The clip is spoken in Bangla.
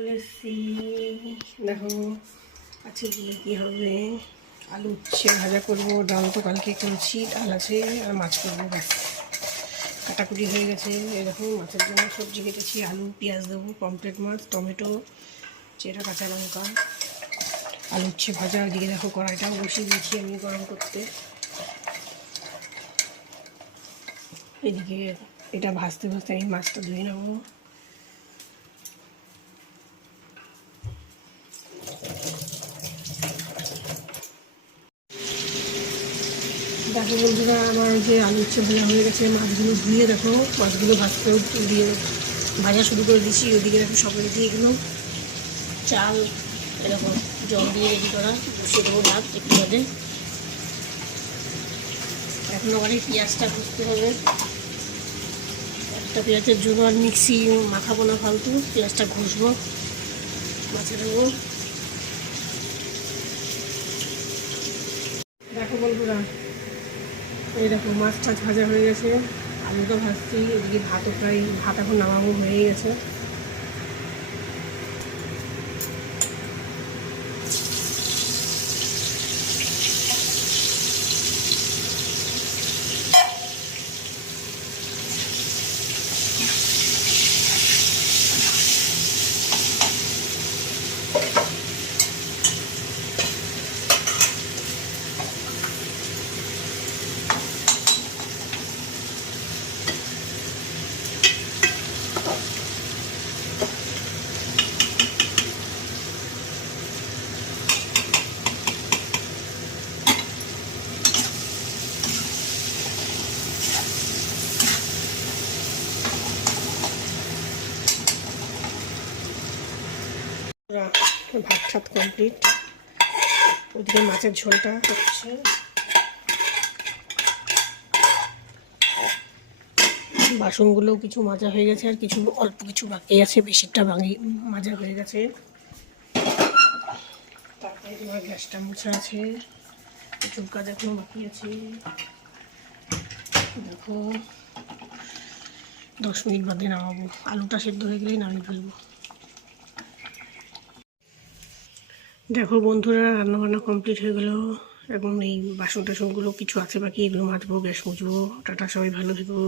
চলে এসেছি। দেখো আজকে কি হবে। আলু উচ্ছে ভাজা করবো, ডাল তো কালকে করেছি, ডাল আছে আর মাছ করবো, ব্যাস। কাটাকুটি হয়ে গেছে। এরকম মাছের জন্য সবজি কেটেছি, আলু পেঁয়াজ দেবো, পমফ্রেট মাছ, টমেটো, চেরা কাঁচা লঙ্কা, আলু উচ্ছে ভাজা। ওইদিকে দেখো কড়াইটাও বসিয়ে দিয়েছি আমি গরম করতে। এদিকে এটা ভাজতে ভাজতে আমি মাছটা ধুয়ে নেবো। দেখো বন্ধুরা, আমার যে আলু উচ্ছে ভাজা হয়ে গেছে, মাছগুলো ধুয়ে দেখো, মাছগুলো ভাজতেও দিয়ে ভাজা শুরু করে দিচ্ছি। ওইদিকে দেখো সবাই দিয়ে গেলো চাল, এরকম জল দিয়ে রেডি করা, বসিয়ে দেবো ভাত একটু বাদে। এখন আবার এই পেঁয়াজটা ঘষতে হবে। একটা পেঁয়াজের জন্য আর মিক্সি মাখাবো না ফালতু, পেঁয়াজটা ঘষবো, মাছে দেবো। দেখো বন্ধুরা, এই দেখো মাছ টাছ ভাজা হয়ে গেছে, আলুটা ভাজছি, এদিকে ভাতও প্রায়, ভাত এখন নামাবো, হয়ে গেছে। ভাত ঠাত কমপ্লিট। ওদিকে মাছের ঝোলটা হচ্ছে। বাসনগুলোও কিছু মাজা হয়ে গেছে, আর কিছু অল্প কিছু বাকি আছে, বেশিরটা মাজা হয়ে গেছে। তারপরে তোমার গ্যাসটা মোছা আছে, কিছু কাজ এখনো বাকি আছে। দেখো 10 মিনিট বাদে নামাবো, আলুটা সেদ্ধ হয়ে গেলেই নামিয়ে ফেলবো। দেখো বন্ধুরা, রান্নাবান্না কমপ্লিট হয়ে গেলো। এবং এই বাসন টাসনগুলো কিছু আছে বাকি, এগুলো মাজবো, গ্যাস মুছবো। টাটা, সবাই ভালো থেকো।